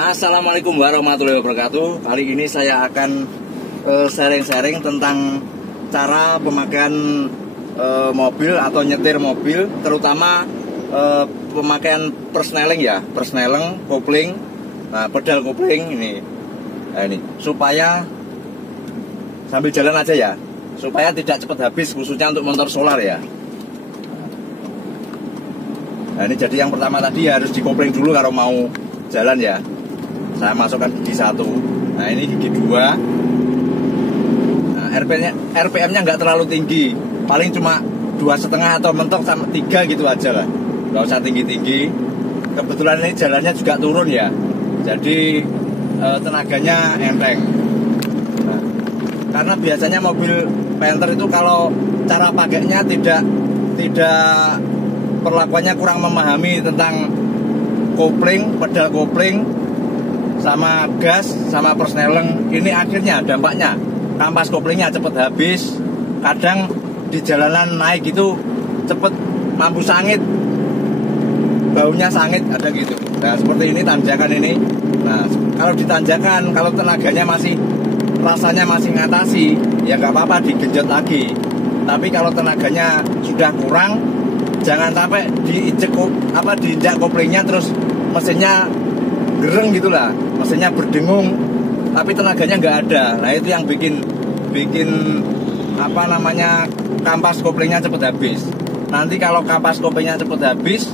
Assalamualaikum warahmatullahi wabarakatuh. Kali ini saya akan sharing-sharing tentang cara pemakaian mobil atau nyetir mobil, terutama pemakaian persneling ya, persneling, kopling, pedal kopling ini. Nah, ini supaya sambil jalan aja ya, supaya tidak cepat habis, khususnya untuk motor solar ya. Nah, ini jadi yang pertama tadi harus dikopling dulu kalau mau jalan ya. Saya masukkan gigi 1. Nah, ini gigi 2. Nah, RPM-nya nggak terlalu tinggi, paling cuma 2,5 atau mentok sama 3 gitu aja lah, nggak usah tinggi-tinggi. Kebetulan ini jalannya juga turun ya, jadi tenaganya enteng. Nah, karena biasanya mobil Panther itu kalau cara pakainya tidak perlakuannya kurang memahami tentang kopling, pedal kopling, sama gas, sama persneling. Ini akhirnya dampaknya kampas koplingnya cepet habis. Kadang di jalanan naik itu cepet mampu sangit, baunya sangit, ada gitu. Nah, seperti ini tanjakan ini. Nah, kalau ditanjakan, kalau tenaganya rasanya masih ngatasi, ya nggak apa-apa digenjot lagi. Tapi kalau tenaganya sudah kurang, jangan sampai diinjak koplingnya terus mesinnya gereng gitulah, mesinnya berdengung tapi tenaganya nggak ada. Nah, itu yang bikin kampas koplingnya cepet habis. Nanti kalau kampas koplingnya cepet habis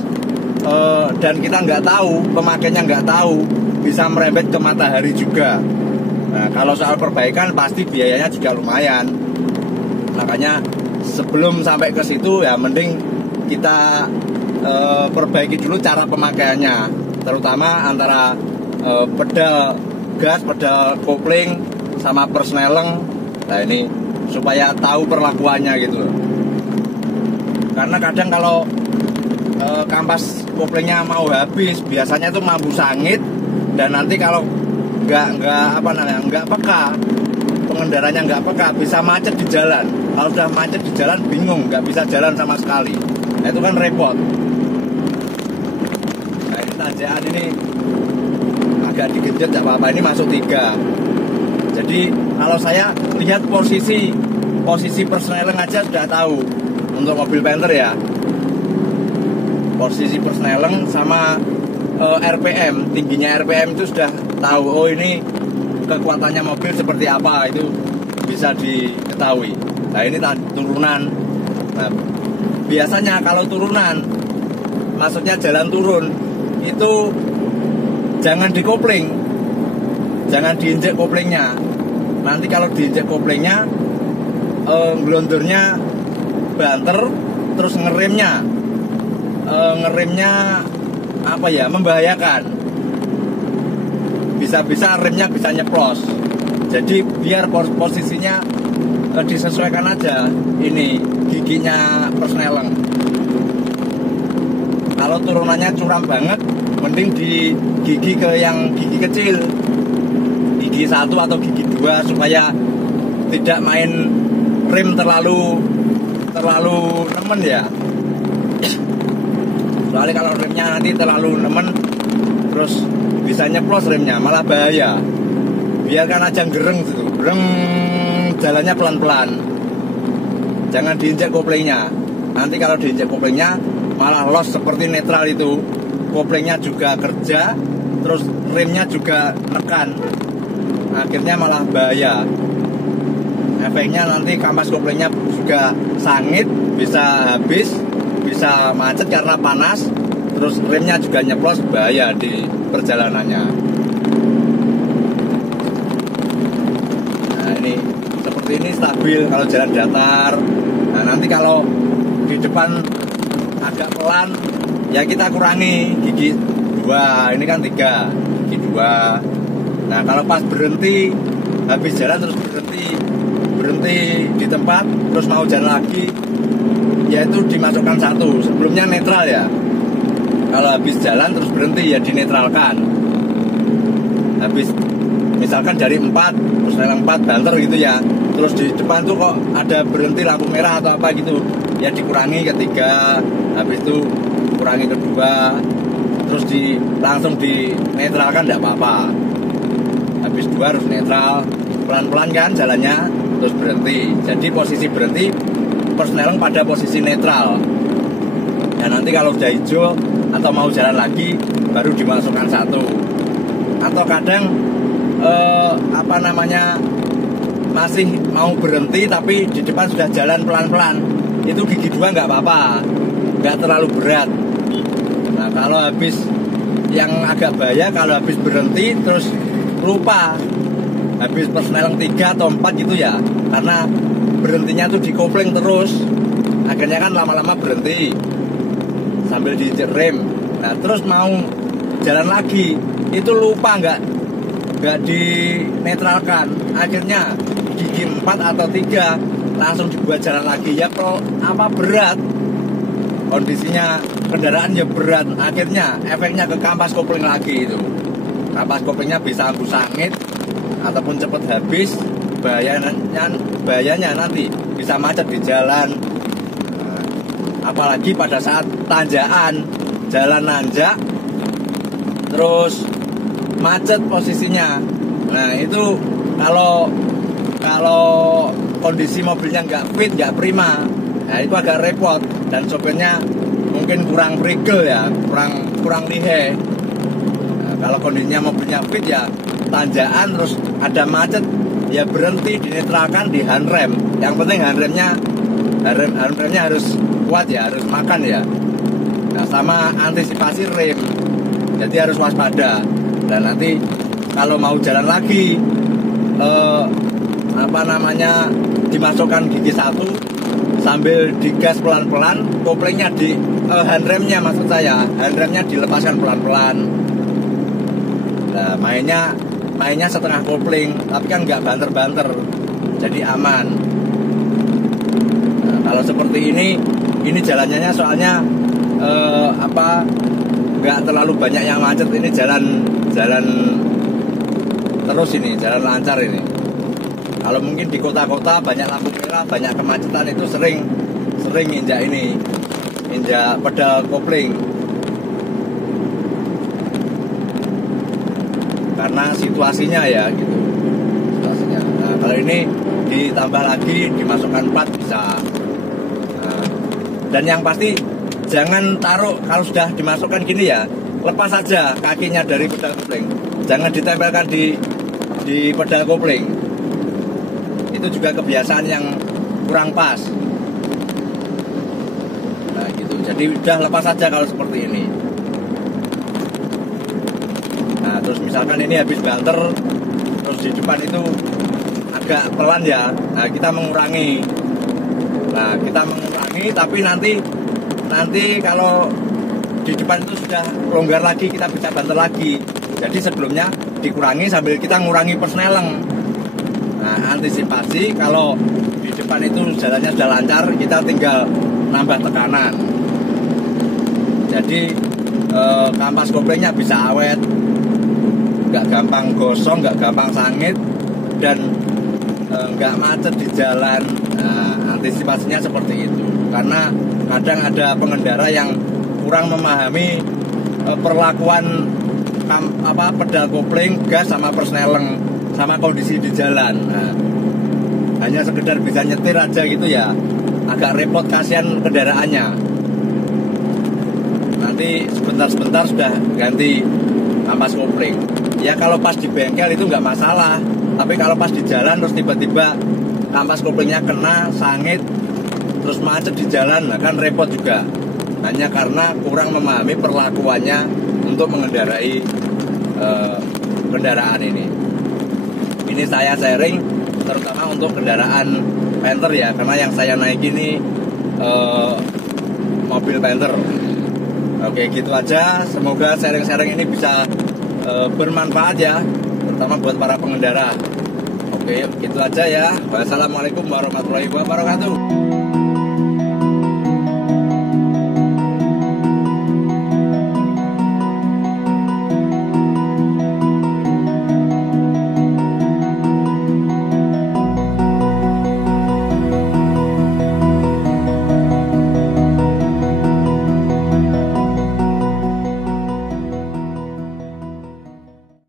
dan kita nggak tahu, pemakainya nggak tahu, bisa merembet ke matahari juga. Nah, kalau soal perbaikan pasti biayanya juga lumayan. Makanya sebelum sampai ke situ ya mending kita perbaiki dulu cara pemakaiannya, terutama antara pedal gas, pedal kopling, sama persneling. Nah, ini supaya tahu perlakuannya gitu. Karena kadang kalau kampas koplingnya mau habis, biasanya itu mampu sangit, dan nanti kalau nggak peka, pengendaranya nggak peka, bisa macet di jalan. Kalau sudah macet di jalan bingung, nggak bisa jalan sama sekali. Nah, itu kan repot. Nah, ini tanjakan ini agak digenjot nggak apa-apa, ini masuk 3. Jadi kalau saya lihat posisi persneling aja sudah tahu untuk mobil Panther ya. Posisi persneling sama RPM, tingginya RPM itu sudah tahu. Oh, ini kekuatannya mobil seperti apa, itu bisa diketahui. Nah, ini turunan. Nah, biasanya kalau turunan, maksudnya jalan turun, itu jangan dikopling, jangan diinjek koplingnya. Nanti kalau diinjek koplingnya, gelondornya banter, terus ngeremnya membahayakan. Bisa remnya bisa nyeplos. Jadi biar posisinya disesuaikan aja ini giginya persneling. Kalau turunannya curam banget, mending di gigi gigi kecil, gigi 1 atau gigi 2, supaya tidak main rem terlalu nemen ya. Soalnya kalau remnya nanti terlalu nemen, terus bisa nyeplos remnya, malah bahaya. Biarkan aja gereng gitu, jalannya pelan-pelan, jangan diinjak koplingnya. Nanti kalau diinjak koplingnya malah los seperti netral itu, koplingnya juga kerja, terus remnya juga nekan, akhirnya malah bahaya. Efeknya nanti kampas koplingnya juga sangit, bisa habis, bisa macet karena panas, terus remnya juga nyeplos, bahaya di perjalanannya. Nah, ini seperti ini stabil kalau jalan datar. Nah, nanti kalau di depan agak pelan, ya kita kurangi gigi 2, ini kan 3, gigi 2. Nah, kalau pas berhenti, habis jalan terus berhenti di tempat, terus mau jalan lagi, yaitu dimasukkan 1. Sebelumnya netral ya. Kalau habis jalan terus berhenti, ya dinetralkan. Habis misalkan dari 4, terus rel 4 banter gitu ya, terus di depan tuh kok ada berhenti lampu merah atau apa gitu, ya dikurangi ke 3, habis itu kurangi ke 2. terus langsung dinetralkan tidak apa-apa. Habis 2 harus netral, pelan-pelan kan jalannya, terus berhenti. Jadi posisi berhenti, persneling pada posisi netral. Dan nanti kalau udah hijau atau mau jalan lagi, baru dimasukkan 1. Atau kadang masih mau berhenti tapi di depan sudah jalan pelan-pelan, itu gigi 2 nggak apa-apa, nggak terlalu berat. Nah kalau habis yang agak bahaya, kalau habis berhenti terus lupa habis persneling 3 atau 4 gitu ya, karena berhentinya tuh di kopling terus, akhirnya kan lama-lama berhenti sambil diinjek rem. Nah terus mau jalan lagi, itu lupa nggak dinetralkan, akhirnya gigi 4 atau 3 langsung dibuat jalan lagi. Ya berat kondisinya, kendaraan ya berat, akhirnya efeknya ke kampas kopling lagi. Itu kampas koplingnya bisa ambu sangit ataupun cepat habis. Bahayanya nanti bisa macet di jalan. Nah, apalagi pada saat tanjakan, jalan nanjak terus macet posisinya. Nah itu kalau kondisi mobilnya nggak fit, nggak prima, nah itu agak repot, dan sopirnya mungkin kurang prigel ya, kurang lihe. Nah, kalau kondisinya mobilnya fit ya, tanjakan terus ada macet ya berhenti, dinetralkan, di handrem. Yang penting handremnya harus kuat ya, harus makan ya. Nah, sama antisipasi rem, jadi harus waspada. Dan nanti kalau mau jalan lagi, dimasukkan gigi 1 sambil digas pelan-pelan, koplingnya handremnya, maksud saya handremnya dilepaskan pelan-pelan. Nah, mainnya setengah kopling, tapi kan nggak banter-banter, jadi aman. Nah, kalau seperti ini jalannya soalnya nggak terlalu banyak yang macet. Ini jalan terus, ini jalan lancar ini. Kalau mungkin di kota-kota banyak lampu merah, banyak kemacetan, itu sering injak pedal kopling. Karena situasinya ya gitu. Situasinya. Nah, kalau ini ditambah lagi, dimasukkan 4 bisa. Nah, dan yang pasti jangan taruh, kalau sudah dimasukkan gini ya, lepas saja kakinya dari pedal kopling. Jangan ditempelkan di pedal kopling. Itu juga kebiasaan yang kurang pas. Nah gitu, jadi udah lepas saja kalau seperti ini. Nah terus misalkan ini habis banter, terus di depan itu agak pelan ya, nah kita mengurangi. Tapi nanti kalau di depan itu sudah longgar lagi, kita bisa banter lagi. Jadi sebelumnya dikurangi sambil kita ngurangi persneleng. Nah, antisipasi kalau di depan itu jalannya sudah lancar, kita tinggal nambah tekanan. Jadi kampas koplingnya bisa awet, nggak gampang gosong, nggak gampang sangit, dan nggak macet di jalan. Nah, antisipasinya seperti itu. Karena kadang ada pengendara yang kurang memahami perlakuan pedal kopling, gas sama persneleng, sama kondisi di jalan. Nah, hanya sekedar bisa nyetir aja gitu ya, agak repot, kasihan kendaraannya. Nanti sebentar-sebentar sudah ganti kampas kopling. Ya kalau pas di bengkel itu nggak masalah, tapi kalau pas di jalan terus tiba-tiba kampas koplingnya kena, sangit, terus macet di jalan, nah kan repot juga. Hanya karena kurang memahami perlakuannya untuk mengendarai kendaraan ini. Ini saya sharing terutama untuk kendaraan Panther ya, karena yang saya naik ini mobil Panther. Oke, gitu aja. Semoga sharing-sharing ini bisa bermanfaat ya, terutama buat para pengendara. Oke, gitu aja ya. Wassalamualaikum warahmatullahi wabarakatuh.